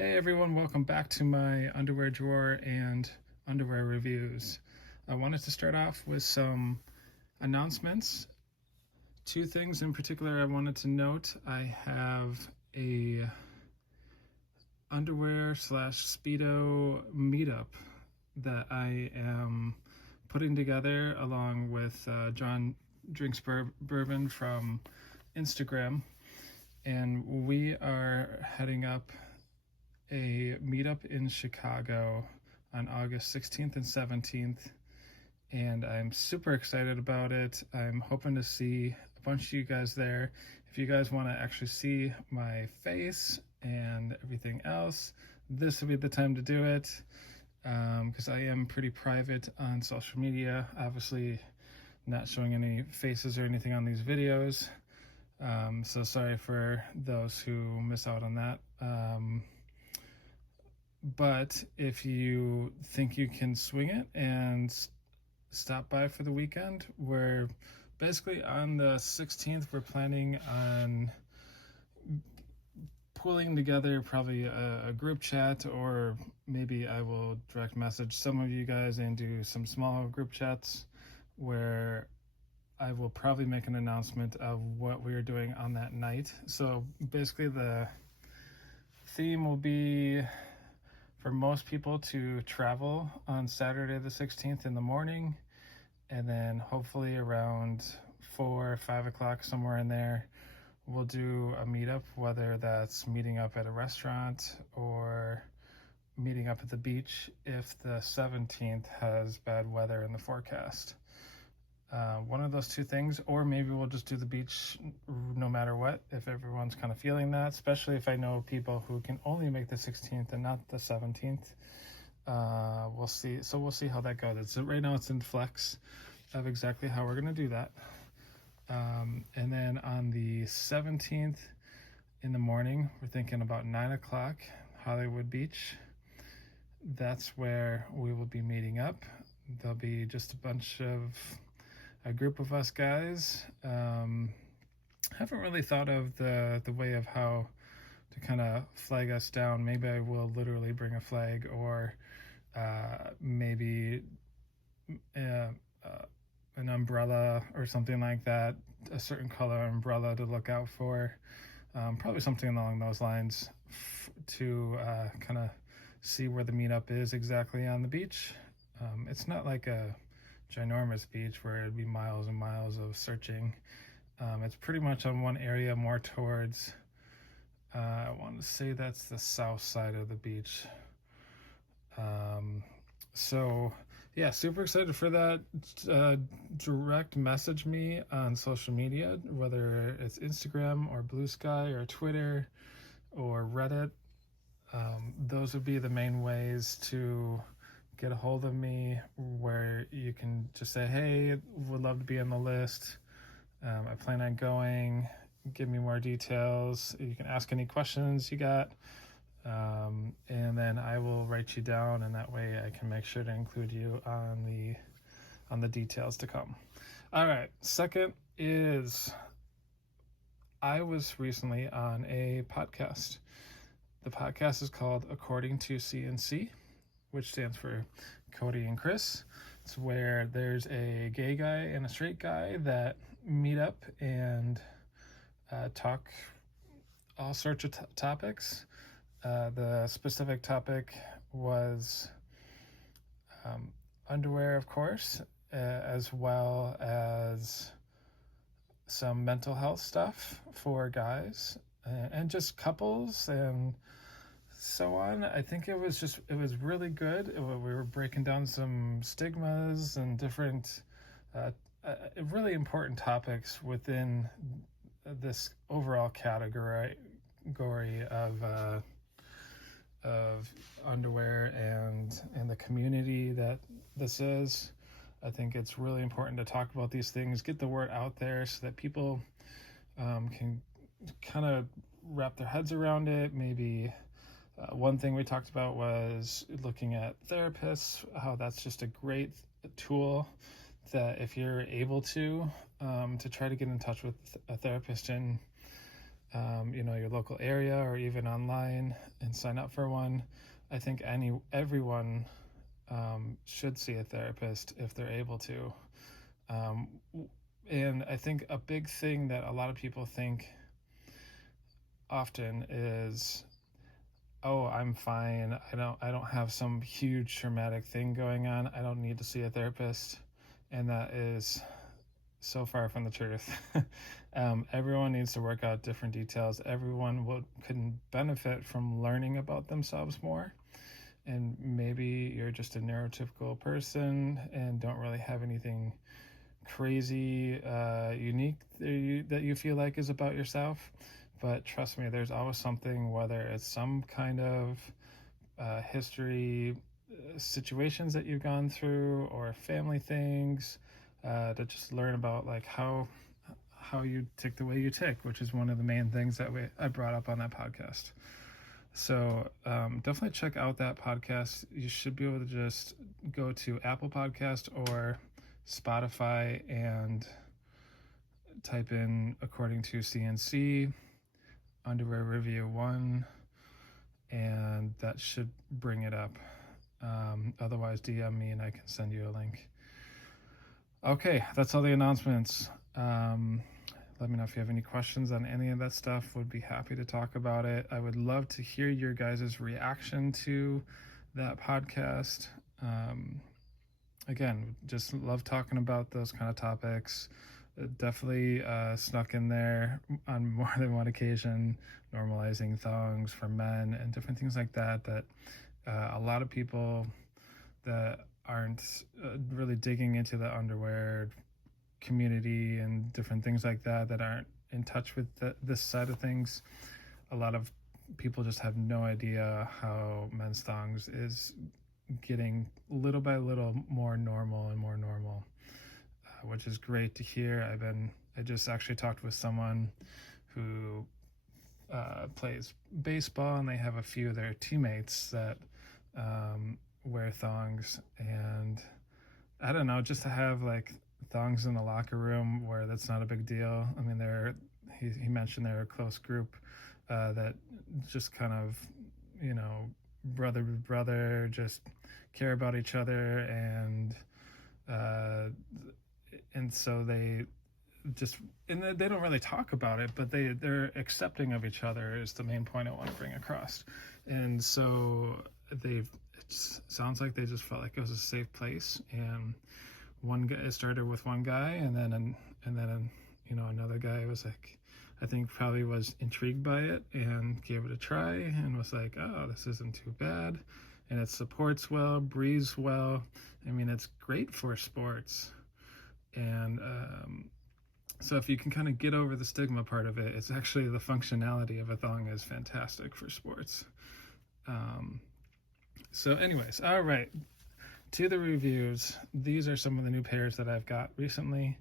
Hey everyone, welcome back to my underwear drawer and underwear reviews. I wanted to start off with some announcemements. Two things in particular I wanted to note. I have a underwear slash Speedo meetup that I am putting together along with John Drinks Bourbon from Instagram. And we are heading up a meetup in Chicago on August 16th and 17th, and I'm super excited about it. I'm hoping to see a bunch of you guys there. If you guys want to actually see my face and everything else, this will be the time to do it, because I am pretty private on social media, obviously not showing any faces or anything on these videos, so sorry for those who miss out on that. But if you think you can swing it and stop by for the weekend, we're basically on the 16th, we're planning on pulling together probably a group chat, or maybe I will direct message some of you guys and do some small group chats where I will probably make an announcement of what we are doing on that night. So basically the theme will be for most people to travel on Saturday the 16th in the morning, and then hopefully around 4 or 5 o'clock, somewhere in there, we'll do a meetup, whether that's meeting up at a restaurant or meeting up at the beach if the 17th has bad weather in the forecast. One of those two things, or maybe we'll just do the beach no matter what, if everyone's kind of feeling that, especially if I know people who can only make the 16th and not the 17th. We'll see. So we'll see how that goes. Right now it's in flex of exactly how we're going to do that. And then on the 17th in the morning, we're thinking about 9 o'clock, Hollywood Beach. That's where we will be meeting up. There'll be just a group of us guys. Haven't really thought of the way of how to kind of flag us down. Maybe I will literally bring a flag, or maybe an umbrella or something like that, a certain color umbrella to look out for. Probably something along those lines to kind of see where the meetup is exactly on the beach. It's not like a ginormous beach where it'd be miles and miles of searching. It's pretty much on one area, more towards, I want to say that's the south side of the beach. So yeah, super excited for that. Direct message me on social media, whether it's Instagram or Blue Sky or Twitter or Reddit. Those would be the main ways to get a hold of me, where you can just say, hey, would love to be on the list. I plan on going. Give me more details. You can ask any questions you got. And then I will write you down, and that way I can make sure to include you on the details to come. All right. Second is, I was recently on a podcast. The podcast is called According to CNC, which stands for Cody and Chris. It's where there's a gay guy and a straight guy that meet up and talk all sorts of topics. The specific topic was underwear, of course, as well as some mental health stuff for guys, and just couples and so on. I think it was really good. We were breaking down some stigmas and different really important topics within this overall category of underwear and the community that this is. I think it's really important to talk about these things, get the word out there so that people can kind of wrap their heads around it. Maybe one thing we talked about was looking at therapists, how that's just a great tool, that if you're able to try to get in touch with a therapist and your local area or even online and sign up for one. I think everyone should see a therapist if they're able to. Um, and I think a big thing that a lot of people think often is, oh, I'm fine. I don't have some huge traumatic thing going on. I don't need to see a therapist. And that is so far from the truth. Everyone needs to work out different details. Everyone can benefit from learning about themselves more. And maybe you're just a neurotypical person and don't really have anything crazy, unique that you feel like is about yourself. But trust me, there's always something, whether it's some kind of history, situations that you've gone through, or family things, to just learn about like how you tick the way you tick, which is one of the main things that I brought up on that podcast. So definitely check out that podcast. You should be able to just go to Apple Podcast or Spotify and type in according to CNC underwear review 1, and that should bring it up. Otherwise, DM me and I can send you a link. Okay, that's all the announcements. Let me know if you have any questions on any of that stuff. Would be happy to talk about it. I would love to hear your guys' reaction to that podcast. Again, just love talking about those kind of topics. Definitely snuck in there on more than one occasion, normalizing thongs for men and different things like that, that a lot of people that aren't really digging into the underwear community and different things like that aren't in touch with this side of things. A lot of people just have no idea how men's thongs is getting little by little more normal, which is great to hear. I just actually talked with someone who plays baseball, and they have a few of their teammates that wear thongs, and I don't know, just to have like thongs in the locker room where that's not a big deal. I mean, he mentioned they're a close group that just kind of, brother to brother, just care about each other, and so they they don't really talk about it, but they're accepting of each other is the main point I want to bring across. And so it sounds like they just felt like it was a safe place. And it started with one guy, and then another guy was like, I think probably was intrigued by it and gave it a try and was like, oh, this isn't too bad. And it supports well, breathes well. I mean, it's great for sports. And so if you can kind of get over the stigma part of it, it's actually the functionality of a thong is fantastic for sports. So anyways, all right, to the reviews. These are some of the new pairs that I've got recently.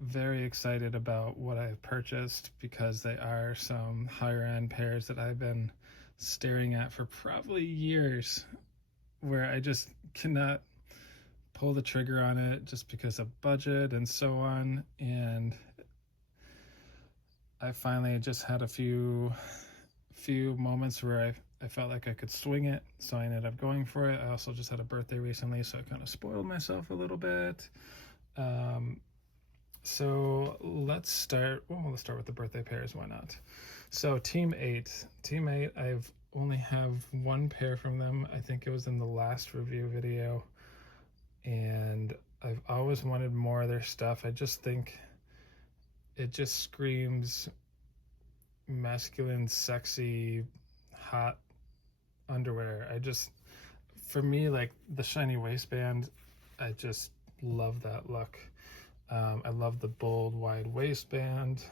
Very excited about what I've purchased because they are some higher end pairs that I've been staring at for probably years, where I just cannot pull the trigger on it just because of budget and so on. And I finally just had a few moments where I felt like I could swing it, so I ended up going for it. I also just had a birthday recently, so I kind of spoiled myself a little bit. So let's start with the birthday pairs, why not? So Team 8, I've only have one pair from them. I think it was in the last review video, and I've always wanted more of their stuff. I just think it just screams masculine, sexy, hot underwear. For me, like the shiny waistband, I just love that look. I love the bold, wide waistband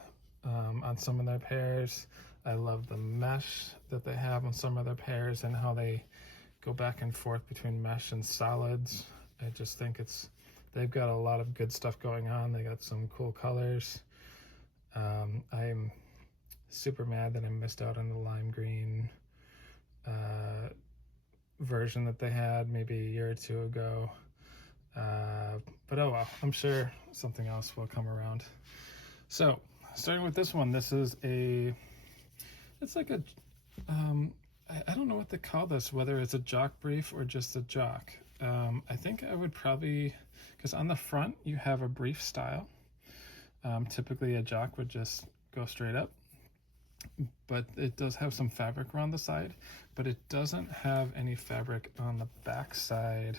on some of their pairs. I love the mesh that they have on some of their pairs and how they go back and forth between mesh and solids. I just think they've got a lot of good stuff going on. They got some cool colors. I'm super mad that I missed out on the lime green version that they had maybe a year or two ago. But oh well, I'm sure something else will come around. So starting with this one. This is it's like a, I don't know what to call this, whether it's a jock brief or just a jock. I think I would probably, because on the front you have a brief style. Typically a jock would just go straight up, but it does have some fabric around the side, but it doesn't have any fabric on the back side.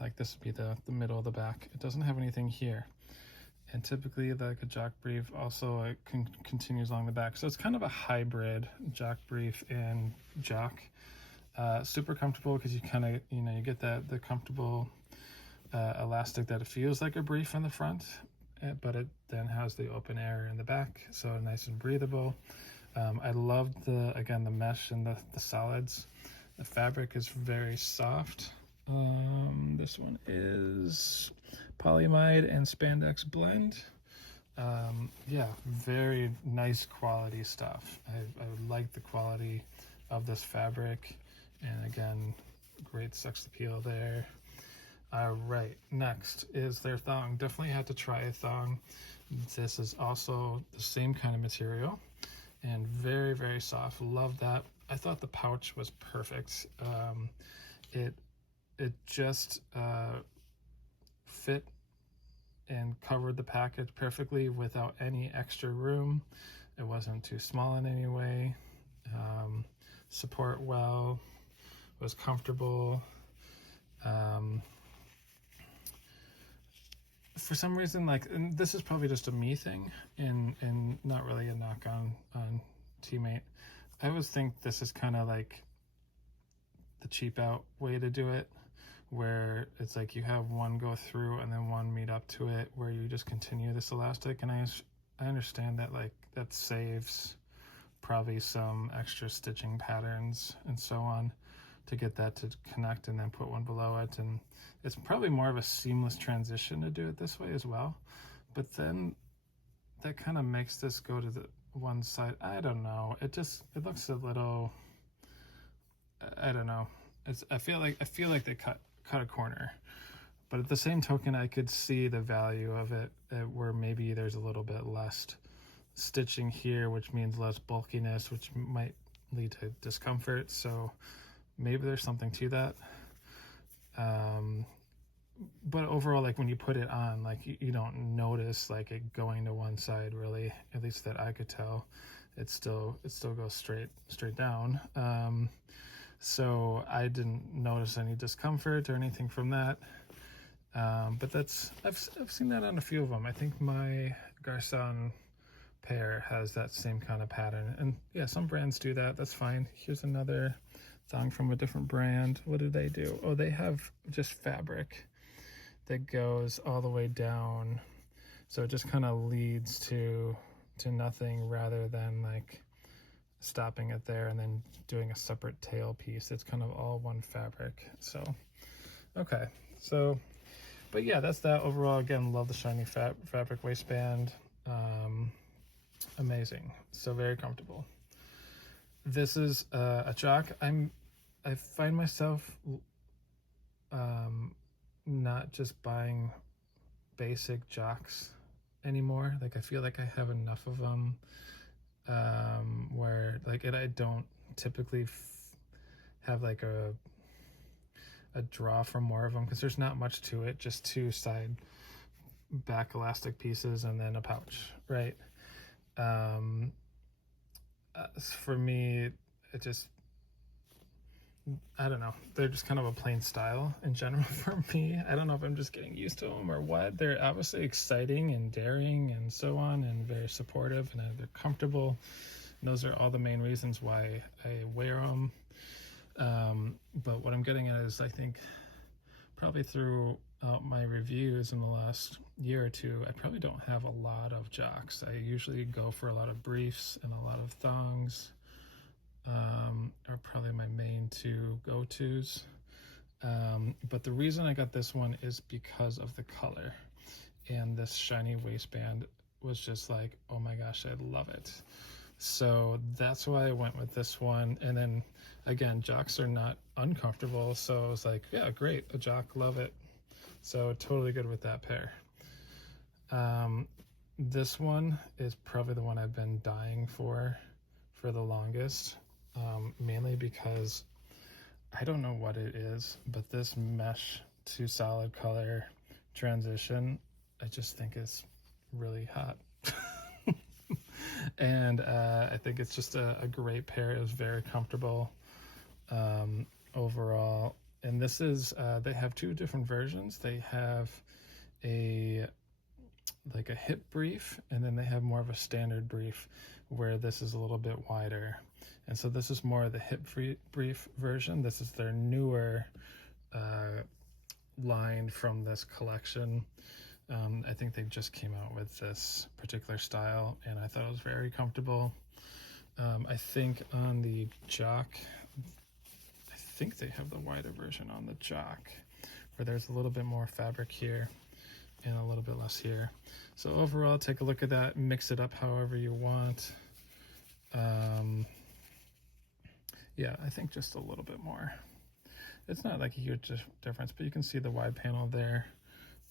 Like this would be the middle of the back. It doesn't have anything here. And typically like a jock brief also it continues along the back. So it's kind of a hybrid jock brief and jock. Super comfortable because you kind of, you get the comfortable elastic that it feels like a brief in the front, but it then has the open air in the back, so nice and breathable. I love the mesh and the solids. The fabric is very soft. This one is polyamide and spandex blend. Yeah, very nice quality stuff. I like the quality of this fabric, and again, great sex appeal there. All right, next is their thong. Definitely had to try a thong. This is also the same kind of material and very, very soft. Love that. I thought the pouch was perfect. It just fit and covered the package perfectly without any extra room. It wasn't too small in any way. Support well, was comfortable. For some reason, and this is probably just a me thing and not really a knock on Teammate. I always think this is kind of like the cheap out way to do it, where it's like you have one go through and then one meet up to it, where you just continue this elastic. And I understand that that saves probably some extra stitching patterns and so on to get that to connect and then put one below it, and it's probably more of a seamless transition to do it this way as well. But then that kind of makes this go to the one side. I don't know, it looks a little, I don't know, I feel like they cut a corner, but at the same token I could see the value of it, where maybe there's a little bit less stitching here, which means less bulkiness, which might lead to discomfort. So maybe there's something to that. But overall, when you put it on, you don't notice it going to one side, really, at least that I could tell. It still goes straight down. So I didn't notice any discomfort or anything from that. But I've seen that on a few of them. I think my Garçon pair has that same kind of pattern, and yeah, some brands do that. That's fine. Here's another thong from a different brand. What do they do? Oh, they have just fabric that goes all the way down, so it just kind of leads to nothing, rather than stopping it there and then doing a separate tail piece. It's kind of all one fabric. So okay, so but yeah, that's that. Overall, again, love the shiny fabric waistband. Amazing. So very comfortable. This is a jock. I find myself not just buying basic jocks anymore. I feel like I have enough of them, where I don't typically have a draw for more of them, because there's not much to it. Just two side back elastic pieces and then a pouch, right? For me, it just, I don't know, they're just kind of a plain style in general for me. I don't know if I'm just getting used to them or what. They're obviously exciting and daring and so on, and very supportive, and they're comfortable. And those are all the main reasons why I wear them. But what I'm getting at is, I think probably throughout my reviews in the last year or two, I probably don't have a lot of jocks. I usually go for a lot of briefs and a lot of thongs, are probably my main two go-tos. But the reason I got this one is because of the color, and this shiny waistband was just oh my gosh, I love it. So that's why I went with this one. And then again, jocks are not uncomfortable, so I was yeah, great, a jock, love it. So totally good with that pair. This one is probably the one I've been dying for the longest, mainly because I don't know what it is, but this mesh to solid color transition, I just think is really hot. And I think it's just a great pair. It was very comfortable overall. And this is, they have two different versions. They have a hip brief, and then they have more of a standard brief where this is a little bit wider. And so this is more of the hip brief version. This is their newer line from this collection. I think they just came out with this particular style, and I thought it was very comfortable. I think on the jock, I think they have the wider version on the jock, where there's a little bit more fabric here and a little bit less here. So overall, take a look at that, mix it up however you want. Yeah, I think just a little bit more. It's not like a huge difference, but you can see the wide panel there,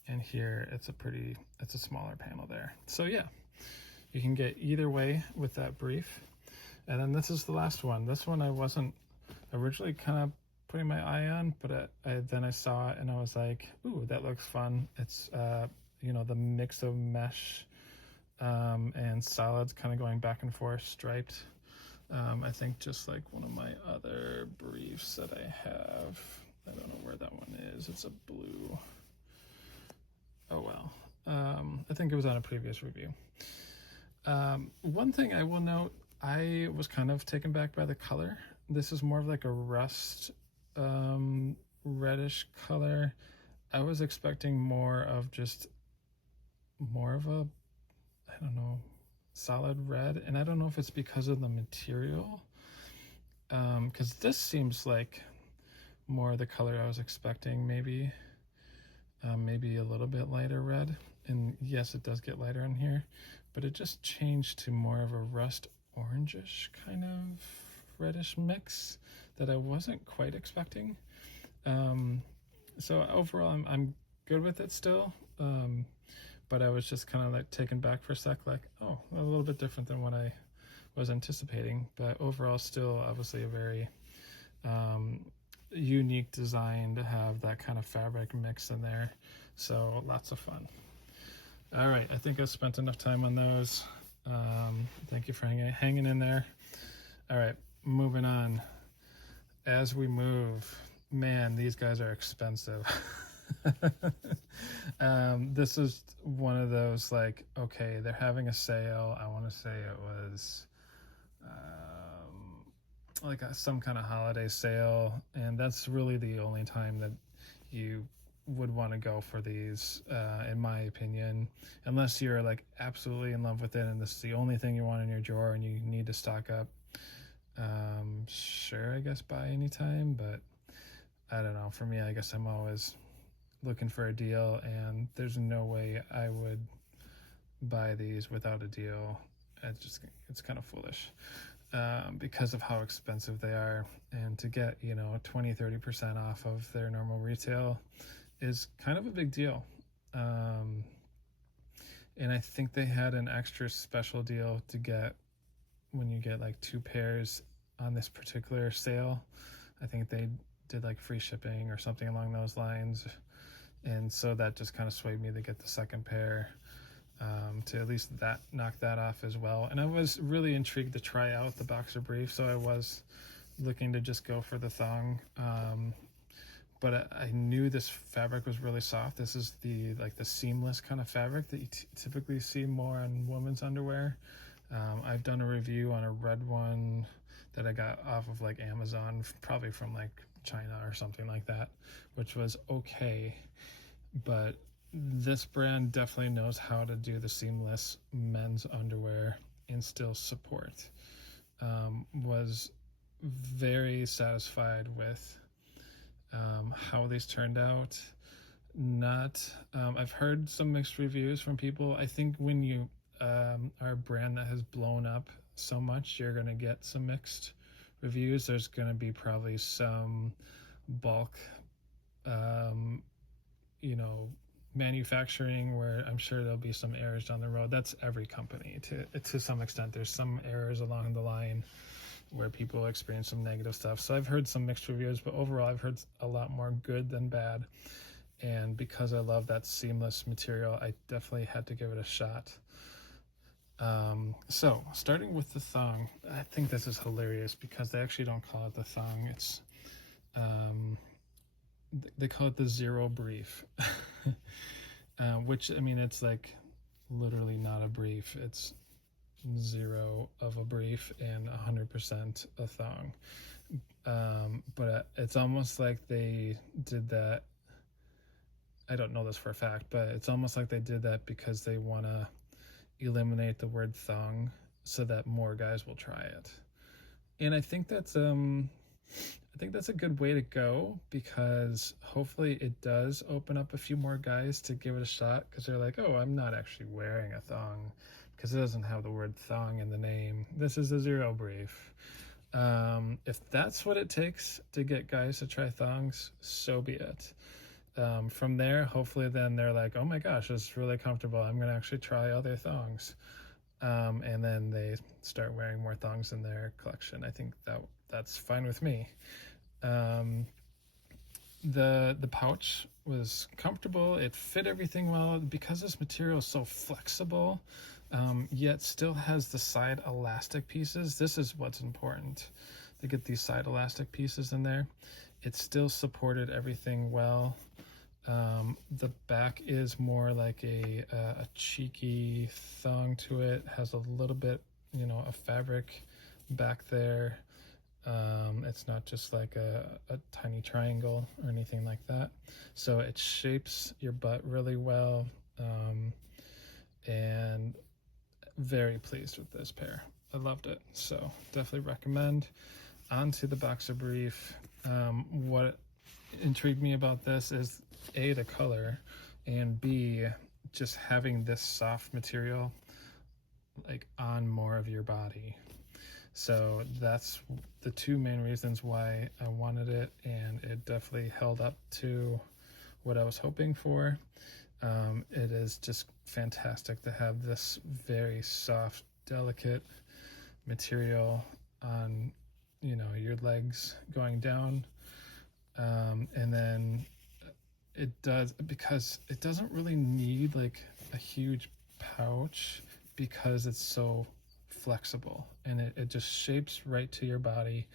and here it's a smaller panel there. So yeah, you can get either way with that brief. And then this is the last one. This one I wasn't originally kind of putting my eye on, but then I saw it and I was like, ooh, that looks fun. It's the mix of mesh and solids kind of going back and forth, striped. I think just like one of my other briefs that I have. I don't know where that one is. It's a blue. Oh well. I think it was on a previous review. One thing I will note, I was kind of taken back by the color. This is more of like a rust reddish color. I was expecting more of a, I don't know, solid red, and I don't know if it's because of the material, because this seems like more the color I was expecting. Maybe a little bit lighter red, and yes, it does get lighter in here, but it just changed to more of a rust orangish kind of reddish mix that I wasn't quite expecting. So overall, I'm good with it still. But I was just kind of like taken back for a sec, like, oh, a little bit different than what I was anticipating. But overall, still obviously a very unique design to have that kind of fabric mix in there. So lots of fun. All right, I think I've spent enough time on those. Thank you for hanging in there. All right, moving on. As we move, man, these guys are expensive. This is one of those, like, okay, they're having a sale. I want to say it was some kind of holiday sale, and that's really the only time that you would want to go for these, in my opinion, unless you're like absolutely in love with it and this is the only thing you want in your drawer and you need to stock up. Sure, I guess buy anytime, but I don't know. For me, I guess I'm always looking for a deal, and there's no way I would buy these without a deal. It's kind of foolish, because of how expensive they are, and to get 20-30% off of their normal retail is kind of a big deal. And I think they had an extra special deal to get when you get like 2 pairs on this particular sale. I think they did like free shipping or something along those lines, and so that just kind of swayed me to get the second pair, to at least knock that off as well. And I was really intrigued to try out the boxer brief, so I was looking to just go for the thong, but I knew this fabric was really soft. This is the seamless kind of fabric that you typically see more on women's underwear. I've done a review on a red one that I got off of like Amazon, probably from like China or something like that, which was okay. But this brand definitely knows how to do the seamless men's underwear and still support. Was very satisfied with how these turned out. I've heard some mixed reviews from people. I think when you are a brand that has blown up so much, you're going to get some mixed reviews. There's going to be probably some bulk manufacturing, where I'm sure there'll be some errors down the road. That's every company to some extent. There's some errors along the line where people experience some negative stuff. So I've heard some mixed reviews, but overall I've heard a lot more good than bad. And because I love that seamless material, I definitely had to give it a shot. So starting with the thong, I think this is hilarious because they actually don't call it the thong. It's they call it the zero brief, which, I mean, it's like literally not a brief. It's zero of a brief and 100% a thong. But it's almost like they did that. I don't know this for a fact, but it's almost like they did that because they want to eliminate the word thong so that more guys will try it. And I think that's a good way to go, because hopefully it does open up a few more guys to give it a shot, because they're like, oh, I'm not actually wearing a thong because it doesn't have the word thong in the name. This is a zero brief. If that's what it takes to get guys to try thongs, so be it. From there, hopefully then they're like, oh my gosh, this is really comfortable, I'm gonna actually try other thongs, and then they start wearing more thongs in their collection. I think that's fine with me. The pouch was comfortable, it fit everything well, because this material is so flexible, yet still has the side elastic pieces. This is what's important, to get these side elastic pieces in there. It still supported everything well. The back is more like a cheeky thong to it. Has a little bit, of fabric back there. It's not just like a tiny triangle or anything like that. So it shapes your butt really well. And very pleased with this pair. I loved it. So definitely recommend. On to the boxer brief. What intrigued me about this is A, the color, and B, just having this soft material like on more of your body. So that's the two main reasons why I wanted it, and it definitely held up to what I was hoping for. It is just fantastic to have this very soft, delicate material on, your legs going down. And then it does, because it doesn't really need like a huge pouch, because it's so flexible, and it just shapes right to your body,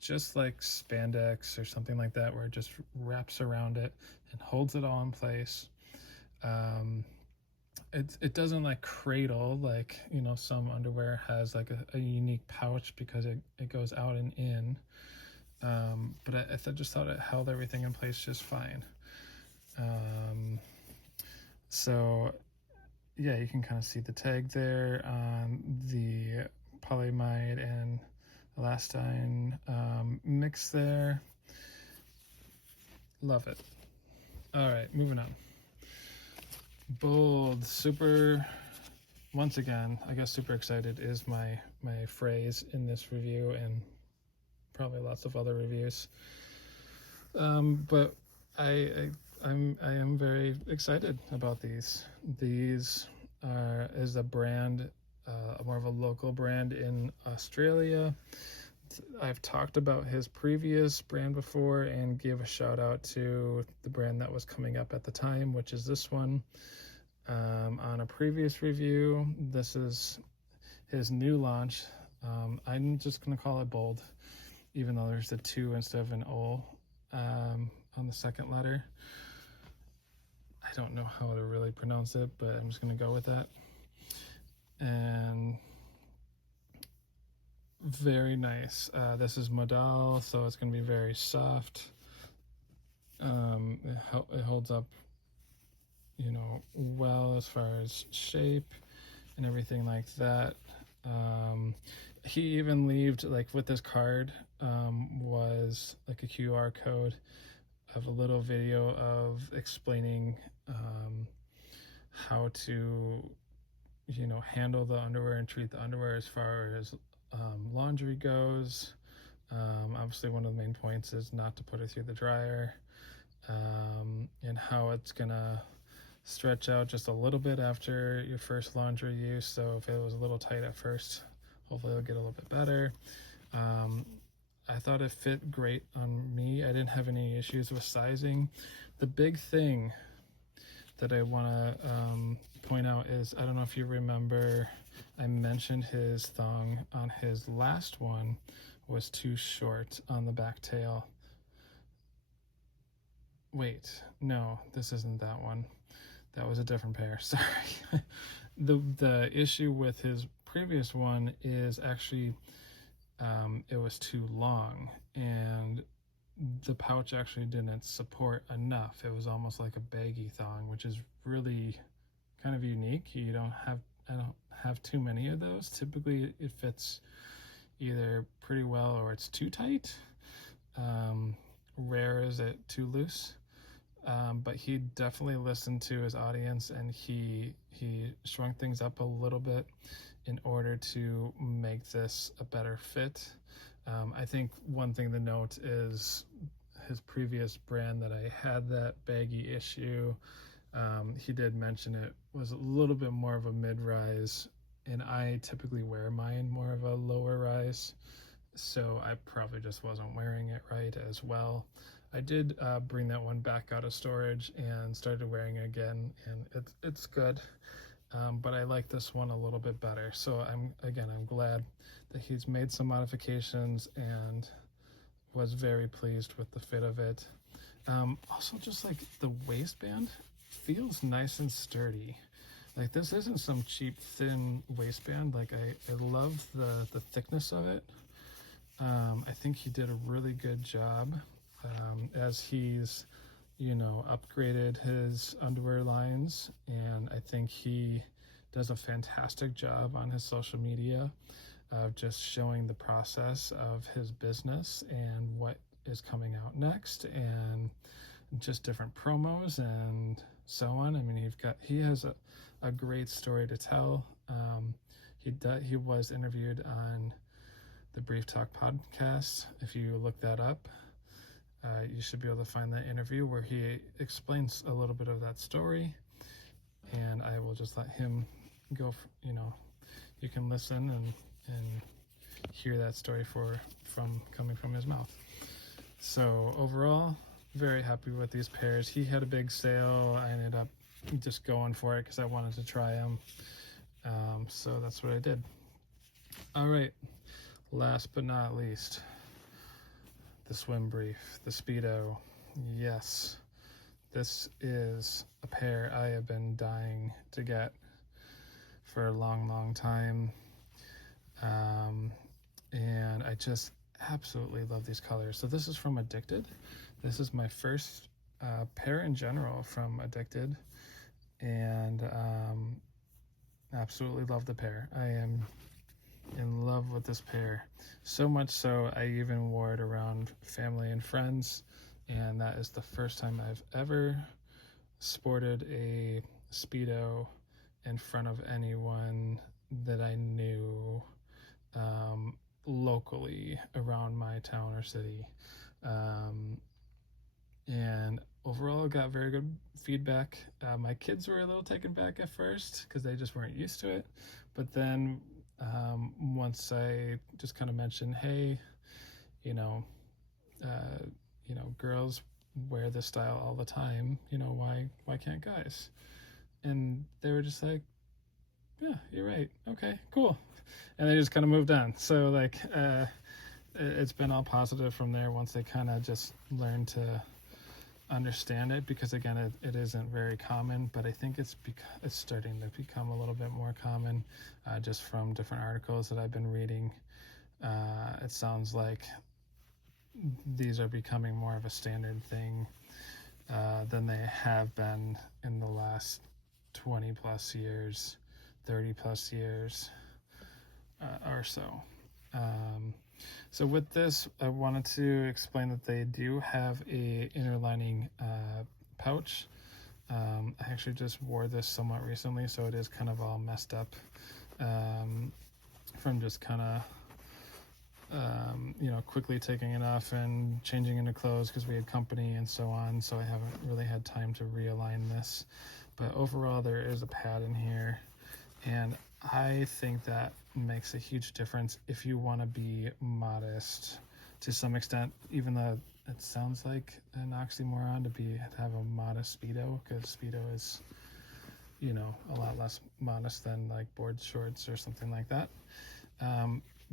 just like spandex or something like that, where it just wraps around it and holds it all in place. It doesn't like cradle, like, some underwear has like a unique pouch because it goes out and in. But I just thought it held everything in place just fine. So yeah, you can kind of see the tag there on the polyamide and elastine mix there. Love it. All right, moving on. Bold, super, once again, I guess super excited is my phrase in this review, and probably lots of other reviews. But I am very excited about these. These is a brand, more of a local brand in Australia. I've talked about his previous brand before and gave a shout out to the brand that was coming up at the time, which is this one. On a previous review, this is his new launch. I'm just going to call it Bold, even though there's a 2 instead of an O on the second letter. I don't know how to really pronounce it, but I'm just going to go with that. And very nice. This is modal, so it's going to be very soft. It holds up, well, as far as shape and everything like that. He even left, like, with this card, was like a QR code of a little video of explaining how to, handle the underwear and treat the underwear as far as laundry goes. Obviously, one of the main points is not to put it through the dryer, and how it's gonna stretch out just a little bit after your first laundry use. So if it was a little tight at first, hopefully it'll get a little bit better. I thought it fit great on me. I didn't have any issues with sizing. The big thing that I want to point out is, I don't know if you remember, I mentioned his thong on his last one was too short on the back tail. Wait, no, this isn't that one. That was a different pair. Sorry. The issue with his previous one is actually it was too long, and the pouch actually didn't support enough. It was almost like a baggy thong, which is really kind of unique. I don't have too many of those. Typically it fits either pretty well or it's too tight. Rare is it too loose. But he definitely listened to his audience, and he shrunk things up a little bit in order to make this a better fit. I think one thing to note is his previous brand that I had that baggy issue. He did mention it was a little bit more of a mid-rise, and I typically wear mine more of a lower rise, so I probably just wasn't wearing it right as well. I did bring that one back out of storage and started wearing it again, and it's good. But I like this one a little bit better. So I'm glad that he's made some modifications and was very pleased with the fit of it. Also, just like the waistband feels nice and sturdy. Like, this isn't some cheap thin waistband. Like, I love the thickness of it. I think he did a really good job as he's upgraded his underwear lines, and I think he does a fantastic job on his social media of just showing the process of his business and what is coming out next, and just different promos and so on. I mean, he has a great story to tell. He was interviewed on the Brief Talk podcast. If you look that up, you should be able to find that interview where he explains a little bit of that story, and I will just let him go. You can listen and hear that story coming from his mouth. So overall, very happy with these pairs. He had a big sale. I ended up just going for it because I wanted to try them. So that's what I did. All right, last but not least, the swim brief, the Speedo. Yes, this is a pair I have been dying to get for a long time. And I just absolutely love these colors. So this is from Addicted. This is my first pair in general from Addicted, and absolutely love the pair. I am in love with this pair, so much so I even wore it around family and friends, and that is the first time I've ever sported a Speedo in front of anyone that I knew locally around my town or city. And overall, got very good feedback. My kids were a little taken back at first because they just weren't used to it, but then once I just kind of mentioned, hey, girls wear this style all the time, why can't guys? And they were just like, yeah, you're right, okay, cool. And they just kind of moved on. So like it's been all positive from there once they kind of just learned to understand it, because again, it isn't very common, but I think it's starting to become a little bit more common, just from different articles that I've been reading. It sounds like these are becoming more of a standard thing than they have been in the last 20 plus years, 30 plus years or so. So with this, I wanted to explain that they do have a inner lining pouch. I actually just wore this somewhat recently, so it is kind of all messed up from just kind of quickly taking it off and changing into clothes because we had company and so on, so I haven't really had time to realign this. but overall there is a pad in here, and I think that makes a huge difference if you want to be modest to some extent, even though it sounds like an oxymoron to have a modest Speedo, because Speedo is, you know, a lot less modest than like board shorts or something like that.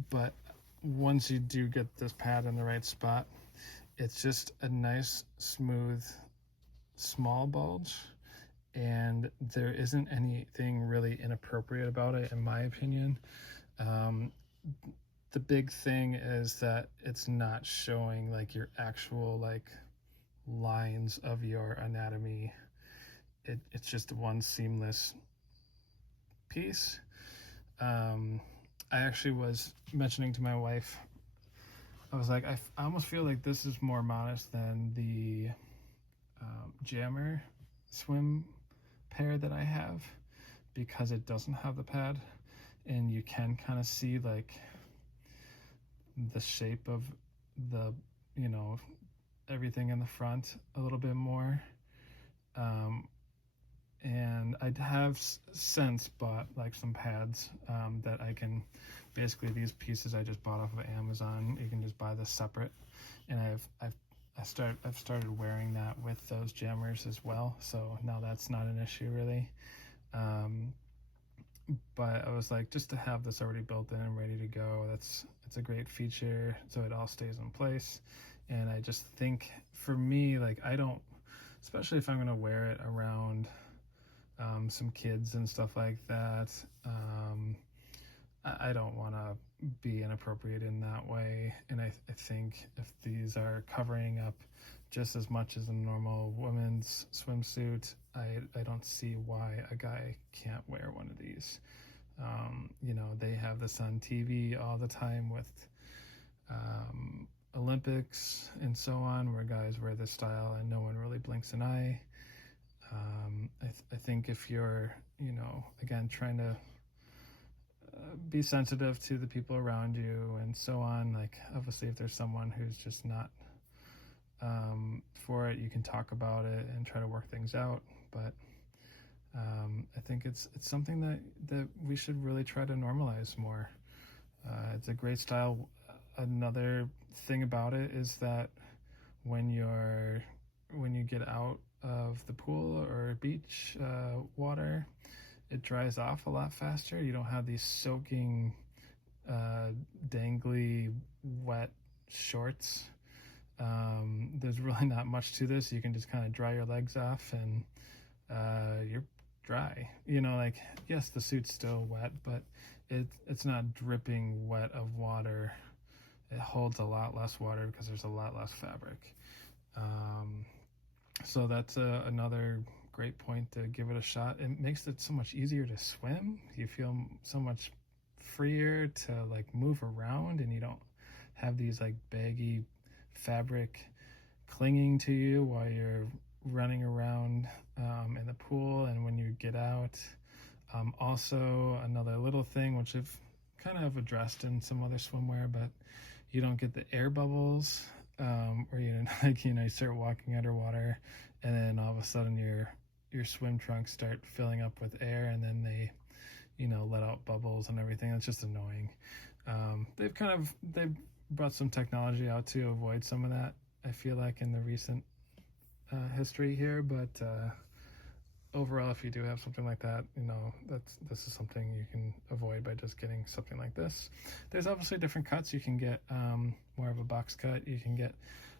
But once you do get this pad in the right spot, it's just a nice, smooth, small bulge, and there isn't anything really inappropriate about it, in my opinion. The big thing is that it's not showing like your actual like lines of your anatomy. It's just one seamless piece. I actually was mentioning to my wife, I was like, I almost feel like this is more modest than the Jammer swim pair that I have, because it doesn't have the pad, and you can kind of see like the shape of the, you know, everything in the front a little bit more. And I have since bought like some pads that I can, basically these pieces I just bought off of Amazon, you can just buy this separate, and I've started wearing that with those jammers as well, so now that's not an issue really. But I was like, just to have this already built in and ready to go, it's a great feature, so it all stays in place. And I just think for me, like, I don't, especially if I'm going to wear it around some kids and stuff like that, I don't want to be inappropriate in that way. And I think if these are covering up just as much as a normal women's swimsuit, I don't see why a guy can't wear one of these. You know, they have this on TV all the time with Olympics and so on, where guys wear this style and no one really blinks an eye. I think if you're, you know, again, trying to be sensitive to the people around you and so on, like, obviously if there's someone who's just not for it, you can talk about it and try to work things out. But I think it's something that we should really try to normalize more. It's a great style. Another thing about it is that when you get out of the pool or beach water, it dries off a lot faster. You don't have these soaking, dangly, wet shorts. There's really not much to this. You can just kind of dry your legs off and you're dry. You know, like, yes, the suit's still wet, but it's not dripping wet of water. It holds a lot less water because there's a lot less fabric. So that's another great point to give it a shot. It makes it so much easier to swim. You feel so much freer to like move around, and you don't have these like baggy fabric clinging to you while you're running around in the pool and when you get out. Also, another little thing which I've kind of addressed in some other swimwear, but you don't get the air bubbles where you start walking underwater and then all of a sudden your swim trunks start filling up with air, and then they let out bubbles and everything. It's just annoying. They've brought some technology out to avoid some of that, I feel like, in the recent history here, but overall, if you do have something like that, this is something you can avoid by just getting something like this. There's obviously different cuts. You can get more of a box cut. You can get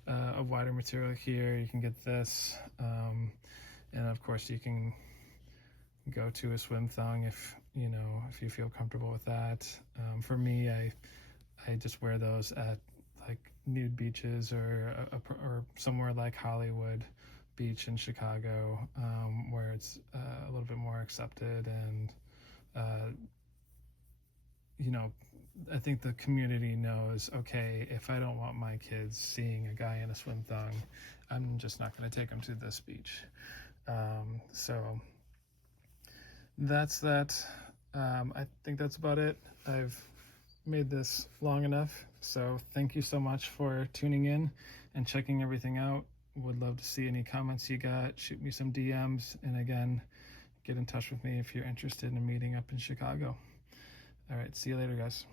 a wider material here. You can get this, and of course you can go to a swim thong if you feel comfortable with that. For me, I just wear those at like nude beaches or somewhere like Hollywood Beach in Chicago, where it's a little bit more accepted, and I think the community knows, okay, if I don't want my kids seeing a guy in a swim thong, I'm just not going to take them to this beach. So that's that. I think that's about it. I've made this long enough, so thank you so much for tuning in and checking everything out. Would love to see any comments you got. Shoot me some DMs, and again, get in touch with me if you're interested in meeting up in Chicago. All right, see you later, guys.